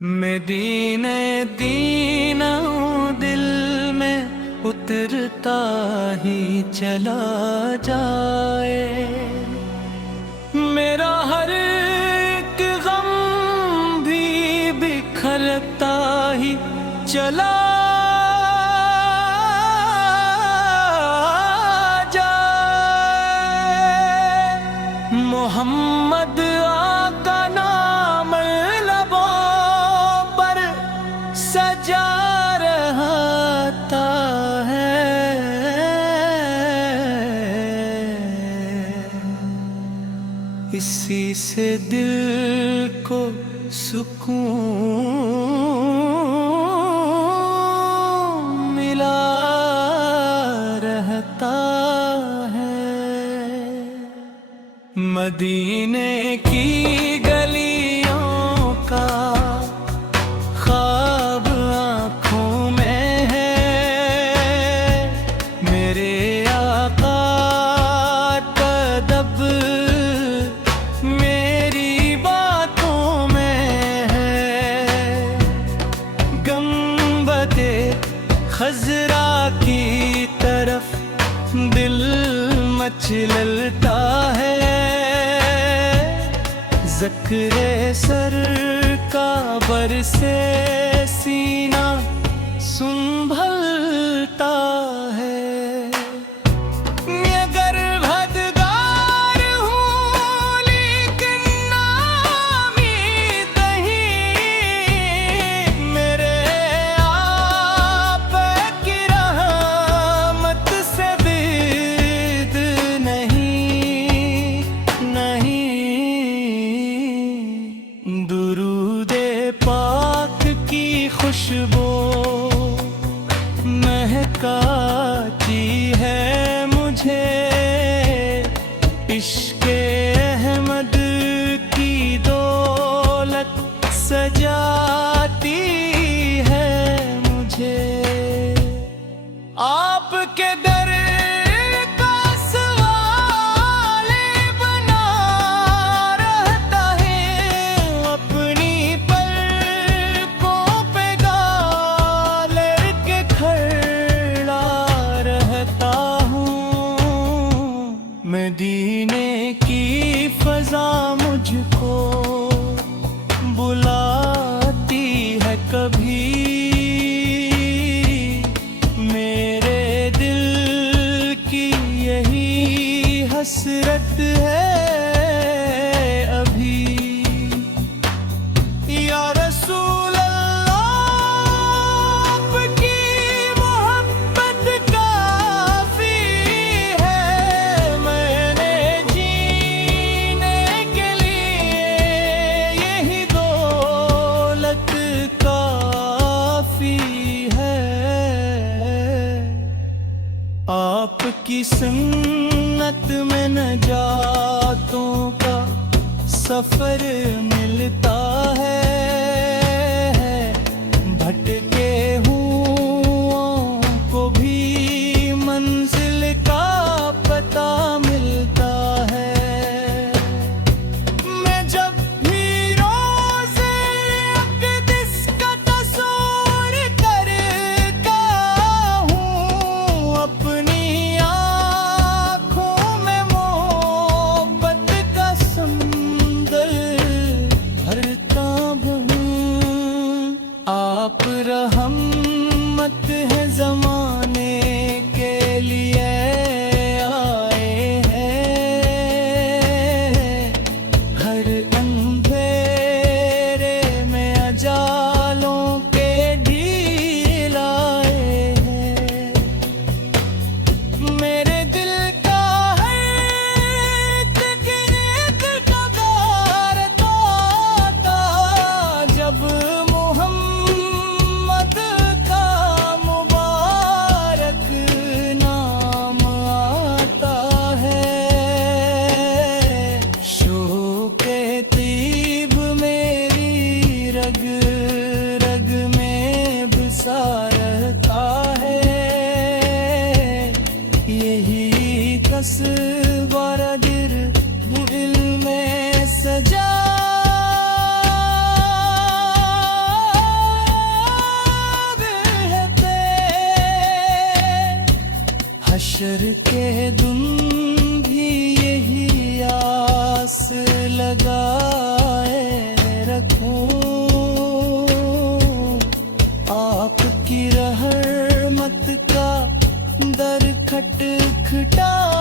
मदीने दीना दिल में उतरता ही चला जाए। मेरा हर एक गम भी बिखरता ही चला जाए। मोहम्मद आका नाम सजा रहता है। इसी से दिल को सुकून मिला रहता है। मदीने की गलियों का खजरा की तरफ दिल मचलता है। ज़िक्रे सर का बरसे सीना संभलता है। खुशबू महकाती है मुझे, इश्क़े अहमद की दौलत सजाती है मुझे। आपके दर का सवाले बना रहता है। अपनी मदीने की फ़ज़ा मुझको बुलाती है कभी। मेरे दिल की यही हसरत है अभी। या रसूल आपकी सुन्नत में नजातों का सफर मिलता है। भटके हुओं को भी मंजिल का पता मिलता है। मैं जब भी रोज़े अक़दस का तस्वुर करता हूँ, अपनी आप रहमत है ज़माने के लिए आए हैं। हर अंधेरे में अजालों के ढील आए हैं। मेरे दिल का है तकरीर का गार तोता, जब रग में बसा रहता है। यही कसबा दिल में सजा करके तुम भी यही आस लगाए रखूं, आपकी रहमत का दर खटखटाए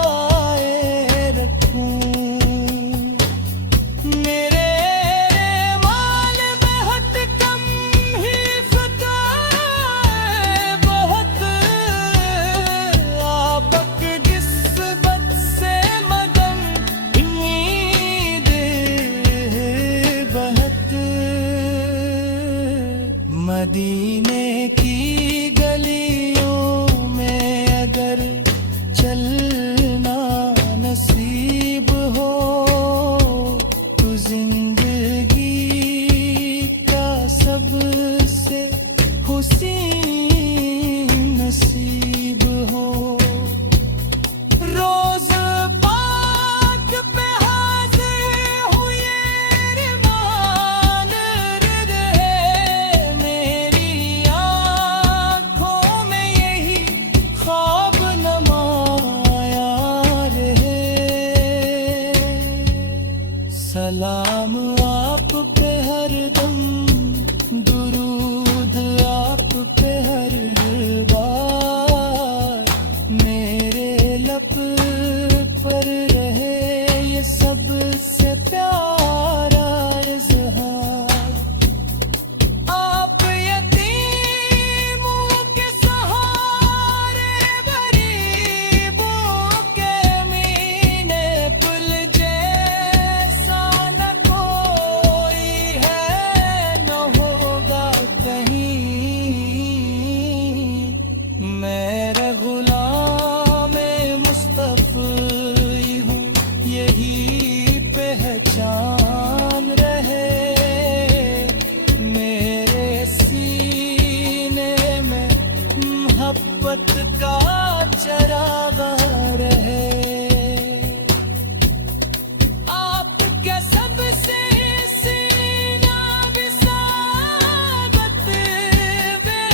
रखूं। मेरे माल बहुत कम ही फता बहुत, आपक निस्बत से मदन उम्मीद बहुत। मदीने की गलियों में अगर चलना नसीब हो तो जिंदगी का सबसे हुसीन नसीब हो। रोज पाक पे हाजिर हुए रिमान रहे, मेरी आँखों में यही ख्वाब नमाया रहे। सलाम आप पे हरदम, दुरूद आप पे हर बार, मेरे लब पर रहे ये सबसे प्यारा इज़हार। आप यतीमों के सहारे, गरीबों के मीने पुल जैसा न कोई है, न होगा कहीं। मेरे गुलाम मुस्तफ़ी हूँ, यही पहचान रहे। मेरे सीने में मोहब्बत का चराग रहे। आपके सबसे सीना भी सागत में,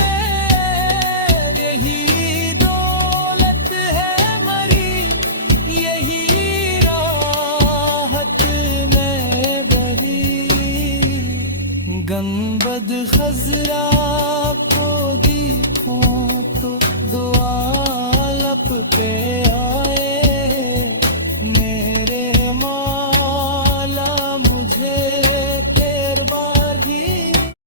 यही दौलत है मरी, यही राहत में बली। गंबद खजरा को देखूं तो दुआ लब पे